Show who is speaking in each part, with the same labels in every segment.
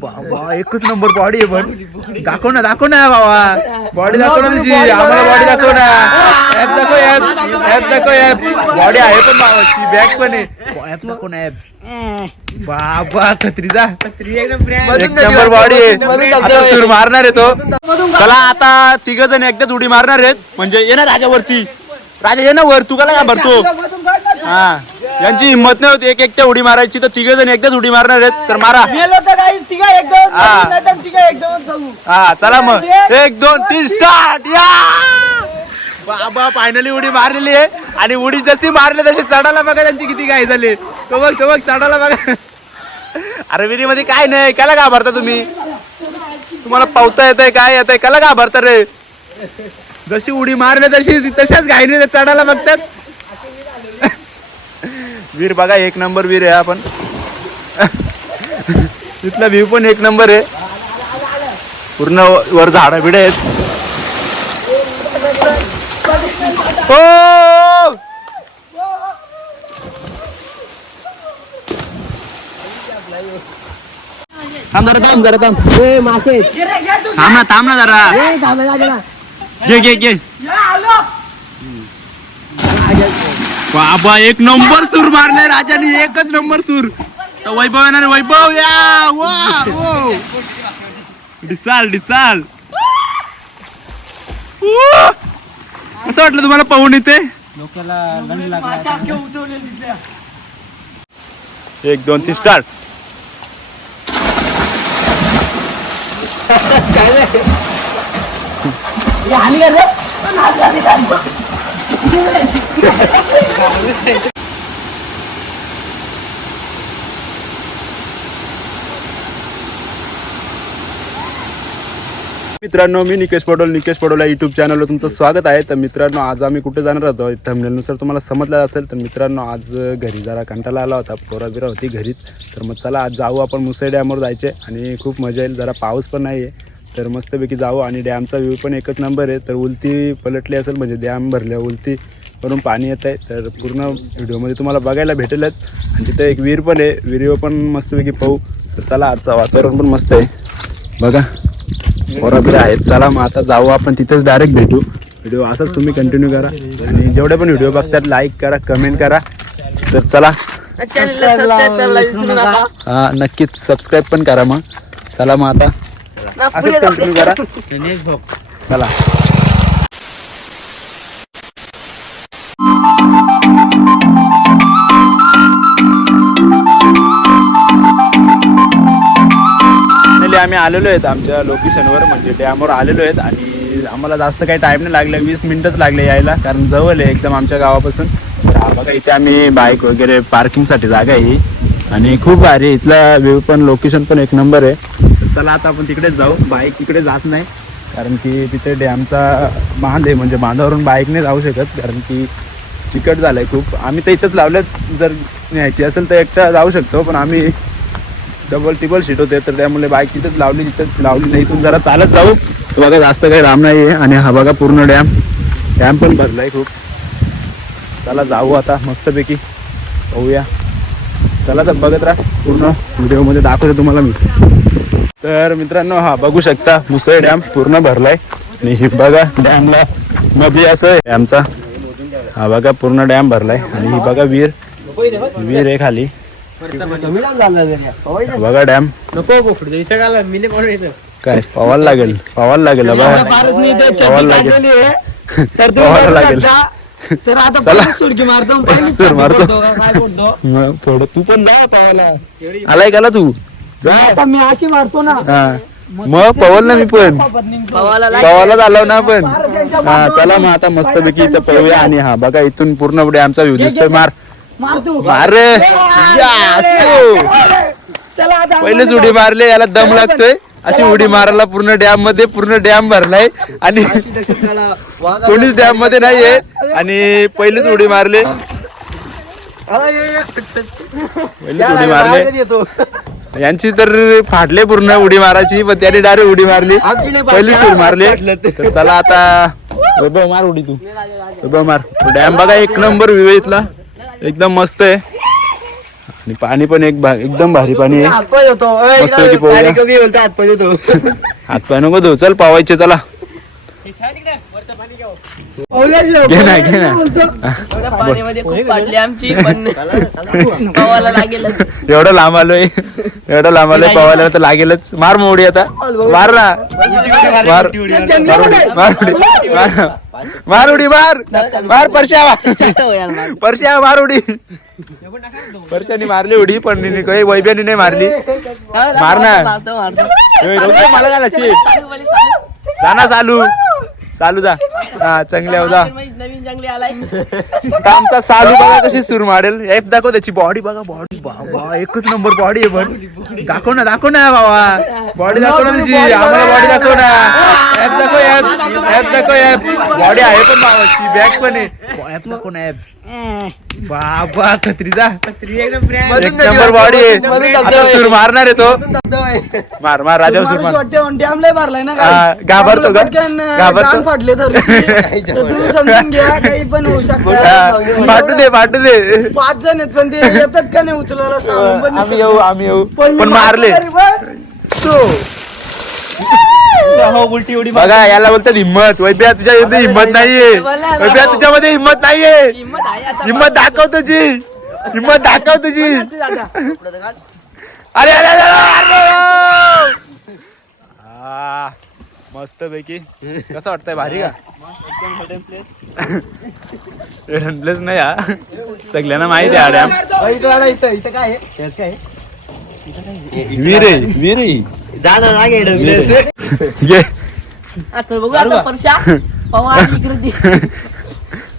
Speaker 1: बाबा एकच number body आहे पण. दाखव ना दाखव ना बाबा. बॉडी दाखव ना तुझी. आम्हाला बॉडी दाखव ना. ऍप दाखव ऍप ऍप दाखव. ऍप बॉडी आहे पण बाबाची बॅग पण आहे. ऍप दाखव ना ऍप बाबा खत्रीचा एक नंबर बॉडी आहे. आता सूर मारणार आहे तो. चला आता तिघ जण एकदाच उडी मारणार आहेत. म्हणजे ये ना राजावरती. राजा ये ना वर. तू का भरतो? हा. यांची हिंमत नाही होती. एक एकट्या उडी मारायची तर तिघ जण एकदाच उडी मारणार आहेत. तर मारा. हा. हा चला मग. एक दोन तीन. स्टार्ट या! बाबा फायनली उडी मारलेली आहे. आणि उडी जशी मारली तशी चढायला बघा त्यांची किती घाई झाली. तो बघ तो बघ चढायला बघा. अरे विहिरीमध्ये काय नाही. काला घाबरता तुम्ही? तुम्हाला पावता येतंय काय येतंय? काला घाबरता रे. जशी उडी मारली तशी तशाच घाईने चढायला बघतात. वीर बघा एक नंबर वीर आहे आपण. तिथला व्ह्यू पण एक नंबर आहे. पूर्ण वर झाडं बिड आहेत. हो! थांब जरा थांब जरा थांब. थांब ना थांब ना जरा. घे घे घे. बाबा एक नंबर सूर मारलाय राजाने एकच नंबर सूर. तर वैभव येणार वैभव या वा वो. डिसाल डिसाल. कसं वाटलं तुम्हाला पाहून इथे? एक दोन तीन स्टार्ट मित्रांनो मी निकेश पडोल निकेश पडोल या युट्यूब चॅनलवर तुमचं स्वागत आहे. तर मित्रांनो आज आम्ही कुठे जाणार होतो? थंबनेलनुसार तुम्हाला समजलं असेल. तर मित्रांनो आज घरी जरा कंटाळा आला होता. पोरा बिरा होती घरीच. तर मग चला आज जाऊ आपण मुसळे डॅमवर जायचे. आणि खूप मजा येईल. जरा पाऊस पण नाही आहे तर मस्तपैकी जाऊ आणि डॅमचा व्ह्यू पण एकच नंबर आहे. तर उलती पलटली असेल म्हणजे डॅम भरल्या उलती वरून पाणी येत आहे. तर पूर्ण व्हिडिओमध्ये तुम्हाला बघायला भेटेलच. आणि तिथं एक विहीर पण आहे. विहिरीवर पण मस्तपैकी पाहू. तर चला आजचं वातावरण पण मस्त आहे. बघा. बरोबर आहेत. चला मग आता जाऊ आपण. तिथेच डायरेक्ट भेटू. व्हिडिओ असाच तुम्ही कंटिन्यू करा. आणि जेवढे पण व्हिडिओ बघतात लाईक करा कमेंट करा. तर चला. हा नक्कीच. सबस्क्राईब पण करा मग. चला मग आता. असंच कंटिन्यू करा. चला. फायनली आम्ही आलेलो आहेत आमच्या लोकेशनवर म्हणजे डॅमवर आलेलो आहेत आणि आम्हाला जास्त काही टाईम नाही लागला वीस मिनिटच लागले यायला कारण जवळ आहे एकदम आमच्या गावापासून. बघा इथे आम्ही बाईक वगैरे पार्किंगसाठी जागा आहे ही. आणि खूप भारी. इथला व्ह्यू पण लोकेशन पण एक नंबर आहे. चला आता आपण तिकडेच जाऊ. बाईक तिकडे जात नाही. कारण की तिथे डॅमचा बांध आहे. म्हणजे बांधावरून बाईकने जाऊ शकत. कारण की चिकट आहे खूप. आम्ही तर इथंच लावलं जर न्यायची असेल तर एकटा जाऊ शकतो. पण आम्ही डबल टिबल सीट होते. तर त्यामुळे बाईक तिथंच लावली तिथंच लावली नाही. इथून जरा चालत जाऊ. तर बघा जास्त काही राम नाही आहे आणि हा बघा पूर्ण डॅम. डॅम पण भरलाय खूप. चला जाऊ आता मस्तपैकी. पाहूया. चला तर बघत राहा. पूर्ण व्हिडिओमध्ये दाखवतो तुम्हाला मी. तर मित्रांनो हा बघू शकता मुसळ डॅम पूर्ण भरलाय. आणि हे बघा डॅमला मध्ये असं आहे. डॅमचा हा बघा पूर्ण डॅम भरलाय. आणि ही बघा विहीर. विहीर आहे खाली. हा बघा डॅम. काय पवायला लागेल. पवायला लागेल बघा. पवायला लागेल. पवायला लागेल.
Speaker 2: तर आता
Speaker 1: चला.
Speaker 2: सुरकी मारतो
Speaker 1: मारतो. तू पण जा पवाला. आलाय का तू?
Speaker 2: आता मी अशी मारतो ना.
Speaker 1: हा. मग पवल ना मी पण. पवाला झालो ना आपण हा चला मग आता मस्तपैकी इथं पळूया आणि हा बघा इथून पूर्ण पुढे आमचा व्ह्यू दिसतोय. मार.
Speaker 2: मार
Speaker 1: रे. पहिलेच उडी मारले याला दम लागतोय. अशी उडी मारायला पूर्ण डॅममध्ये पूर्ण डॅम भरलाय. आणि कोणीच डॅममध्ये नाहीये. आणि पहिलीच उडी मारले. पहिलीच उडी मारले. यांची तर फाटले पूर्ण उडी मारायची पण त्याने डायरेक्ट उडी मारली. पहिली सूर मारली. तर चला आता वैभव मार उडी तू. वैभव मार. डॅम बघा एक नंबर आहे इथला. एकदम मस्त आहे. आणि पाणी पण एक भा- एकदम भारी पाणी आहे.
Speaker 2: हातपाय
Speaker 1: मस्त पोहूया. नको धुऊ चल पावायचे चला. घे ना घे ना. एवढं लांब आलोय. एवढं लांब आलोय पवायला तर लागेलच. मार मोडी आता. मार ना. मार. मार उडी. मार उडी. मार मार. उडी मार. मार परश्या मार. परश्या मार उडी. परश्यानी मारली उडी पण नी- काही वैभ्यानी नाही मारली. मार ना. ए, रोके, मला काय लाची जा ना चालू. चालू जा. हा चांगल्या जा.
Speaker 3: नवीन जंगली आलाय.
Speaker 1: आमचा सालू बघा कशी सूर मारेल? एप दाखव त्याची बॉडी बघा बॉडी बाबा एकच नंबर बॉडी आहे पण. दाखव ना दाखव ना बाबा. बॉडी दाखव ना तुझी आम्हाला बॉडी दाखव ना. ऍप दाखव ऍप ऍप दाखव ऍप बॉडी आहे पण बाबाची बॅग पण आहे. ऍप ऍप बाबा खत्री जा. एक नंबर बॉडी आता सूर मारणार आहे तो. मार मार राजा सूर मार.
Speaker 2: वाटते on time लय भरलाय ना.
Speaker 1: घाबरतो घाबरतो?
Speaker 2: फाटले तर. तुम्ही समजून घ्या काही पण होऊ
Speaker 1: हा,
Speaker 2: शकतं
Speaker 1: पाठवू दे पाठवू दे.
Speaker 2: पाच जण आहेत पण ते येतात का नाही उचलायला
Speaker 1: आम्ही येऊ आम्ही येऊ.
Speaker 2: पण
Speaker 1: मारले
Speaker 2: तरी पण
Speaker 4: उलटी उडी
Speaker 1: बघा याला बोलतात हिम्मत. वैद्या तुझ्या मध्ये हिम्मत नाहीये. वैद्या तुझ्यामध्ये हिम्मत नाहीये.
Speaker 3: हिंमत आहे आता
Speaker 1: हिम्मत दाखव तुझी. हिम्मत दाखव तुझी. अरे अरे अरे, अरे हा, मस्त पैकी कसं वाटतंय? भारी का? प्लेस नाही हा. सगळ्यांना माहिती आहे
Speaker 2: इथं इथं इथं काय काय आहे?
Speaker 1: वीर आहे आहे.
Speaker 2: घे
Speaker 3: आता बघू आता परशा पवा इकडे दे.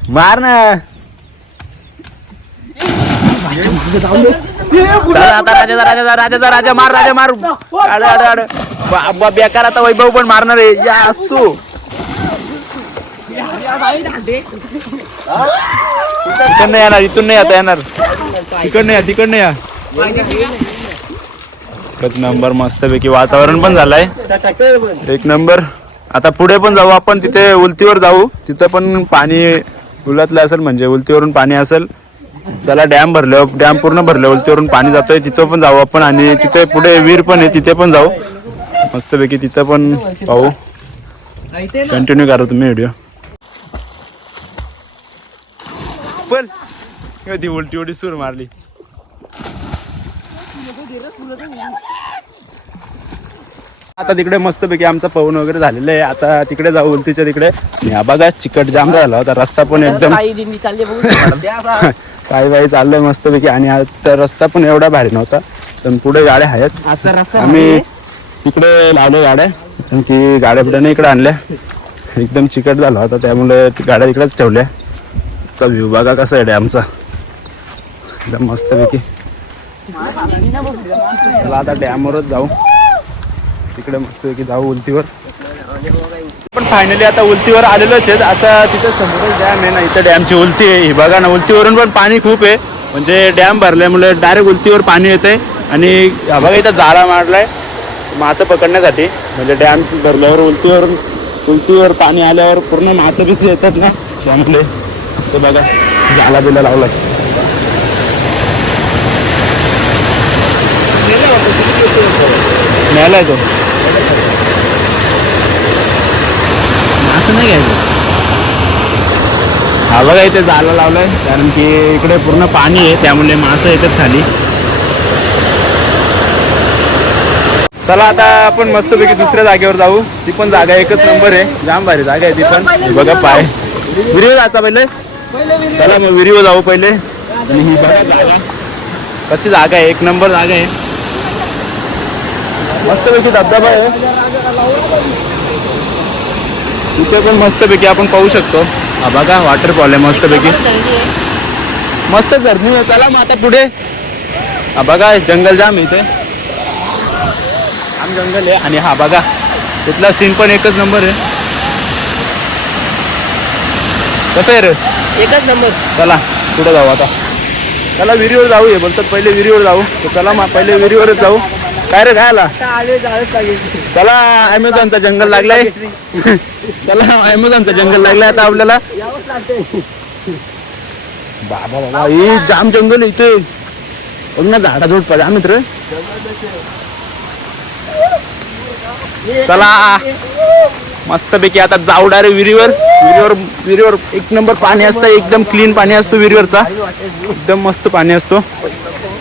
Speaker 1: मार ना चला आता राजाचा राजाचा राजाचा राजा मार राजा मार आड आड आड बाबा बेकार आता वैभव पण मारणार आहे या असू. तिकडनं येणार इथून नाही आता येणार तिकडनं या तिकडनं या एकच नंबर मस्तपैकी वातावरण पण झालंय. एक नंबर. आता पुढे पण जाऊ आपण तिथे उलतीवर जाऊ. तिथं पण पाणी उलतलं असेल म्हणजे उलतीवरून पाणी असेल. चला डॅम भरलं डॅम पूर्ण भरलं उलतीवरून पाणी जातोय. तिथं पण जाऊ आपण आणि तिथे पुढे विहीर पण आहे तिथे पण जाऊ. मस्तपैकी तिथं पण पाहू. कंटिन्यू करा तुम्ही व्हिडिओ पण ती उलटी उलटी सूर मारली. आता तिकडे मस्तपैकी आमचा पवन वगैरे झालेलं आहे. आता तिकडे जाऊ उलटीच्या तिकडे. हा बघा चिकट जाम झाला होता. रस्ता पण एकदम
Speaker 3: काही
Speaker 1: बाई चाललंय मस्तपैकी. आणि आता रस्ता पण एवढा भारी नव्हता. पण पुढे गाड्या आहेत. आम्ही इकडे लावले गाड्या. कारण की गाड्या पुढे इकडे आणल्या. एकदम चिकट झाला होता. त्यामुळे गाड्या इकडेच ठेवल्या. चा व्ह्यू बघा कसा आहे डॅमचा. एकदम मस्तपैकी. चला आता डॅमवरच जाऊ. तिकडे मस्तपैकी जाऊ उलतीवर पण फायनली आता उलतीवर आलेलोच आहेत. आता तिथं समोर डॅम आहे ना इथं डॅमची उलती आहे. ही बघा ना उलतीवरून पण पाणी खूप आहे. म्हणजे डॅम भरल्यामुळे डायरेक्ट उलतीवर पाणी येतंय. आणि बघा इथं जाळा मारलाय. मासं पकडण्यासाठी. म्हणजे डॅम भरल्यावर उलतीवर उलतीवर पाणी आल्यावर पूर्ण मासं बिसं येतात ना त्यामुळे ते बघा जाला बिला लावलाय. न्यायलाय तो असं नाही घ्यायचं हा बघा इथे जायला लावलंय कारण की इकडे पूर्ण पाणी आहे त्यामुळे मासं येतात खाली. चला आता आपण मस्तपैकी दुसऱ्या जागेवर जाऊ. ती पण जागा एकच नंबर आहे. जाम भारी जागा आहे ती पण. बघा पाय. विहिरीवर जायचा पहिले? चला मग विहिरीवर जाऊ पहिले. आणि ही बघा जागा. कशी जागा आहे? एक नंबर जागा आहे. मस्तपैकी धबधबा आहे. तिथे पण मस्तपैकी आपण पाहू शकतो. हा बघा वॉटरफॉल आहे मस्तपैकी. मस्त आहे. चला मग आता पुढे. हा बघा जंगल जाम इथे. आम जंगल आहे. आणि हा बघा तिथला सीन पण एकच नंबर आहे. कसं आहे रे?
Speaker 3: एकच नंबर
Speaker 1: चला पुढे जाऊ आता. चला विहिरीवर जाऊ हे बोलतात. पहिले विहिरीवर जाऊ. तर चला मग पहिले विहिरीवरच जाऊ. काय रे काय आला चला अमेझॉनचा जंगल लागलाय. चला अमेझॉनचा जंगल लागलाय आता आपल्याला. बाबा बाबा हे जाम जंगल इथे. बघ ना झाडा जोड पाहिजे हा मित्र. चला. मस्तपैकी आता जाऊ डायरेक्ट विहिरीवर. विहिरीवर विहिरीवर एक नंबर पाणी असतं एकदम क्लीन पाणी असतो विहिरीवरचा. एकदम मस्त पाणी असतो.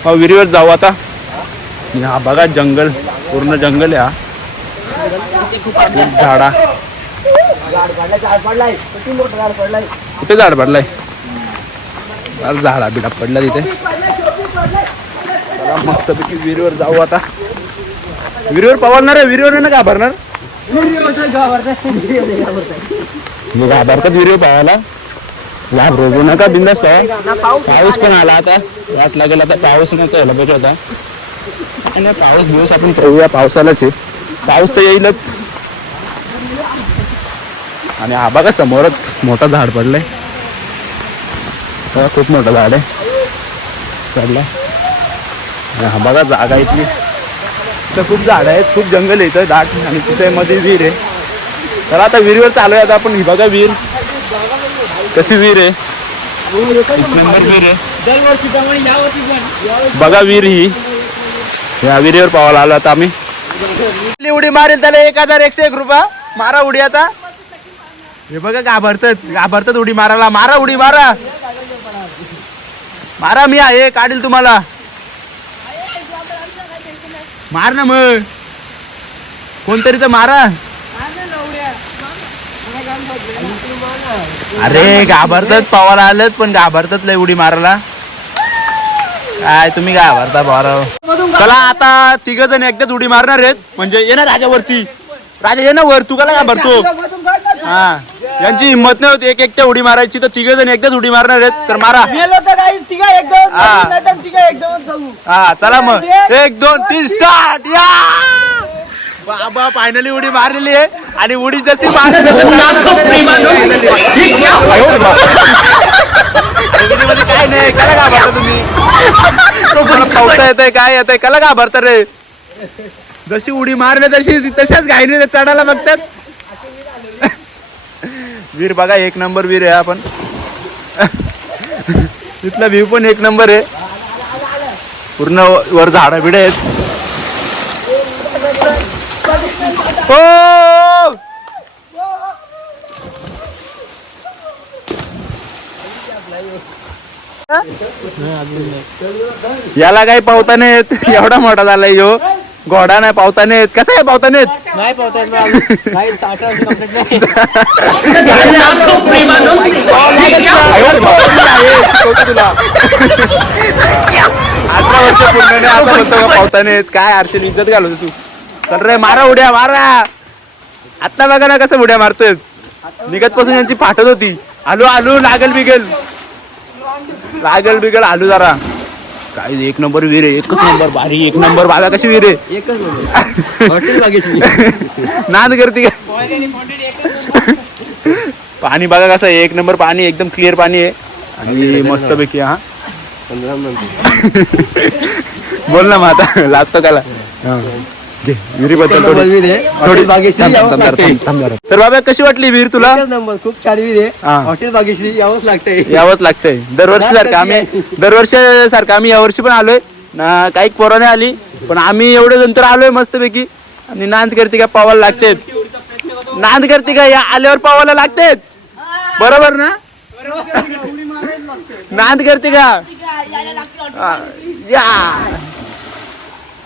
Speaker 1: विहिरीवर जाऊ आता. आणि हा बघा जंगल पूर्ण जंगल आहे हा. खूप झाडा. कुठे झाड पडलाय? झाडा बिडा पडला तिथे. चला मस्तपैकी विहिरीवर जाऊ आता. विहिरीवर पवारणार आहे विहिरीवर ना घाबरणार? मी घाबरतात विहिरीवर पावायला. घाबरू नका बिंदास पावा. पाऊस पण आला आता. वाट लागेल आता पाऊस नका यायला पाहिजे होता. नाही, नाही पाऊस दिवस आपण या पावसालाच. आहे पाऊस तर येईलच. आणि हा बघा समोरच मोठा झाड पडलंय. बघा खूप मोठं झाड आहे. चढलाय हा बघा जागा इथली. तर खूप झाड आहेत खूप जंगल येतं इथं दाट आणि तिथे मध्ये विहीर आहे. तर आता विहिरीवर चालू आहे आता आपण. ही बघा विहीर. कशी विहीर आहे? एक नंबर विहीर आहे. बघा विहीर ही. या विहिरीवर पावायला आलो आता आम्ही. उडी मारेल त्याला एक हजार एकशे एक रुपया. मारा उडी आता. हे बघा घाबरतात घाबरतात उडी मारायला. मारा उडी मारा. मारा मी आहे काढील तुम्हाला. मार ना मग. कोणतरी तर मारा. अरे घाबरतात पवाला आलत पण घाबरतात लय उडी मारायला. काय तुम्ही काय भरता भाऊ? चला आता तिघ जण एकदाच उडी मारणार आहेत. म्हणजे ये ना राजावरती. राजा ये ना वर. तू का भरतो? हा. यांची हिंमत नाही होती. एक एकट्या उडी मारायची. तर तिघ जण एकदाच उडी मारणार आहेत. तर मारा. हा. हा चला मग. एक दोन तीन स्टार्ट. या! बाबा फायनली उडी मारलेली आहे. आणि उडी जशी मारली मध्ये काय नाही कला घाबरता तुम्ही तुम्हाला पावसा येतंय काय येतंय? कला घाबरता रे. जशी उडी मारली तशी तशाच घाईने चढायला बघतात. वीर बघा एक नंबर वीर आहे आपण इथला व्ह्यू पण एक नंबर आहे. पूर्ण वर झाडं बिड आहेत. हो! याला काही पावता नाही येत. एवढा मोठा झालाय यो घोडा नाही पावता नाही येत. कसं आहे पावता नाही येत?
Speaker 2: नाही पावतात नाही
Speaker 1: अठरा वर्ष पूर्ण असं पावता नाही येत. काय हर्षल इज्जत घालवतो तू. चल रे मारा उड्या मारा. आता बघा ना कसं उड्या मारतोय. निघत पासून यांची फाटत होती. आलू आलू लागल बिगल. लागल बिगल आलू जरा. काय एक नंबर वीर आहे एकच नंबर भारी एक नंबर बागा कशी वीर आहे?
Speaker 2: एकच नंबर.
Speaker 1: नाद करते का? पाणी बघा कसं आहे? एक नंबर पाणी एकदम क्लिअर पाणी आहे. आणि मस्त पैकी हा बोल ना मग आता लाजतो त्याला. घे विहिरीबद्दल थोडी थोडी
Speaker 2: हॉटेल बागेशी
Speaker 1: थांब,
Speaker 2: यावंच
Speaker 1: थांब, थांब,
Speaker 2: लागतंय
Speaker 1: थांब, थांब जरा. तर बाबा कशी वाटली विहीर तुला
Speaker 2: एकच नंबर खूप छान विहीर
Speaker 1: हा.
Speaker 2: आहे हॉटेल बागेशी यावंच लागतंय
Speaker 1: यावंच लागतंय दरवर्षी सारखं आम्ही दरवर्षी सारखं आम्ही यावर्षी पण आलोय ना काही पोरं नाही आली पण आम्ही एवढे जण तर आलोय मस्तपैकी आणि नांद करते का पावायला लागतेच नांद करते का या आल्यावर पावायला लागतेच बरोबर ना नांद करते का हा, या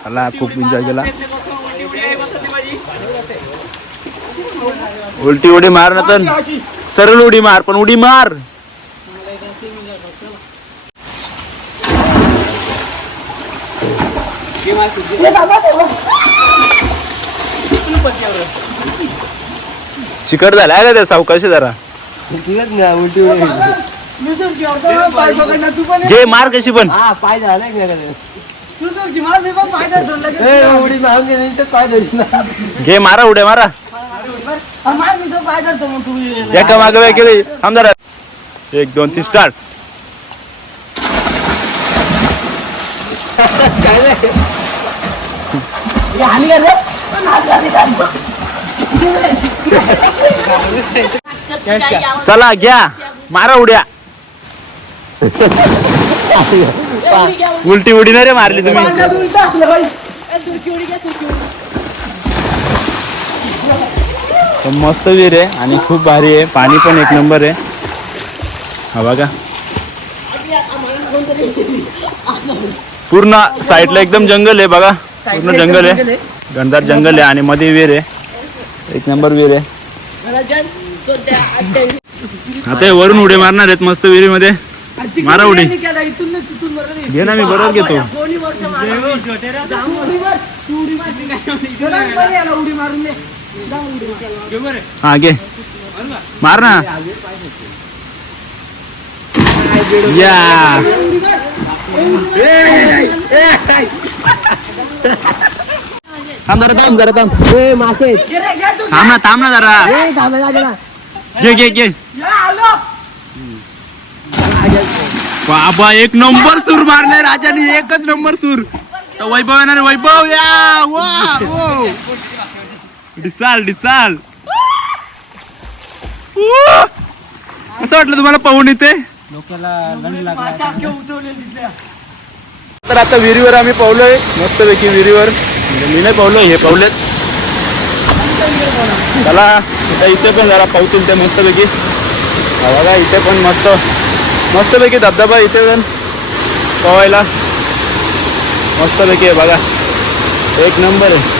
Speaker 1: मला खूप एन्जॉय केला. उलटी उडी मार ना तर सरळ उडी मार पण उडी मार. चिकट झालाय का त्या सावकाशी जरा?
Speaker 2: उलटी उडी
Speaker 1: घे मार कशी पण.
Speaker 2: पाय झाला
Speaker 1: घे मारा उड्या मारा.
Speaker 4: एक मार
Speaker 1: एका मागे वेळ केली? आमदार एक दोन तीन स्टार्ट चला घ्या. मारा उड्या. उलटी उडी ना रे मारली तुम्ही. तर मस्त विहीर आहे आणि खूप भारी आहे. पाणी पण एक नंबर आहे. हा बघा. पूर्ण साईडला एकदम जंगल आहे बघा. पूर्ण जंगल आहे. घनदाट जंगल आहे आणि मध्ये विहीर आहे. एक नंबर विहीर आहे. आता हे वरून उडी मारणार आहेत मस्त विहिरीमध्ये. मारा उडी. घे ना मी बरोबर घेतो
Speaker 3: दोन्ही वर्ष मारली.
Speaker 4: उडी मार. तू उडी मार. त्याला बरं याला उडी मारून दे. जा उडी मार.
Speaker 1: हा घे मार ना या. थांब जरा थांब जरा थांब. थांब ना थांब ना जरा
Speaker 4: ए, थांबा, जा, जा.
Speaker 1: घे घे घे
Speaker 4: या, आलो.
Speaker 1: बाबा एक नंबर सूर मारले राजाने एकच नंबर सूर. तर वैभव येणार आहे, वैभव या वा वो. डिसाल डिसाल. उ. कसं वाटलं तुम्हाला पाहून इथे. तर आता विहिरीवर आम्ही पावलोय. मस्तपैकी विहिरीवर. म्हणजे मी नाही पावलो हे पावलेत. चला आता इथे पण जरा पावतील ते मस्तपैकी. हा बघा इथे पण मस्त. मस्तपैकी धबधबा इथे पण पवायला मस्तपैकी आहे बघा. एक नंबर आहे.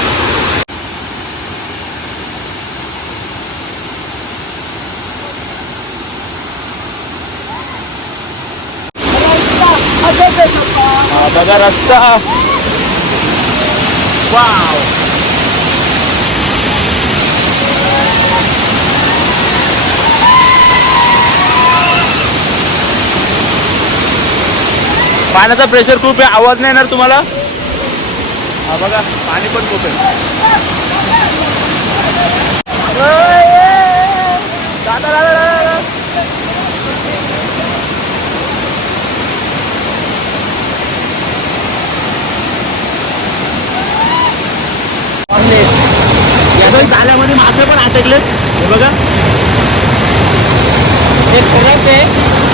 Speaker 1: बघा रस्ता. वाव. पाण्याचा प्रेशर खूप आहे. आवाज नाही येणार तुम्हाला? हा बघा पाणी पण खूप आहे. दादा, मासे पण आटकले हे बघा. एक करत आहे.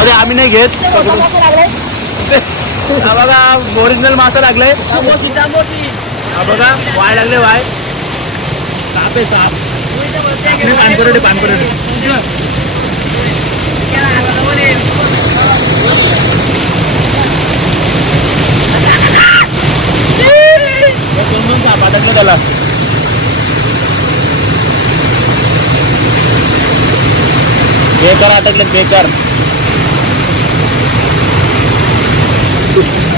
Speaker 1: अरे आम्ही नाही घेत. हा बघा ओरिजिनल मासा लागलाय. हा बघा वाय लागले वाय. साप आहे साप. आपली पानपरडे पानपरडे दोन दोन साप अटकले त्याला बेकार अटकले बेकार. you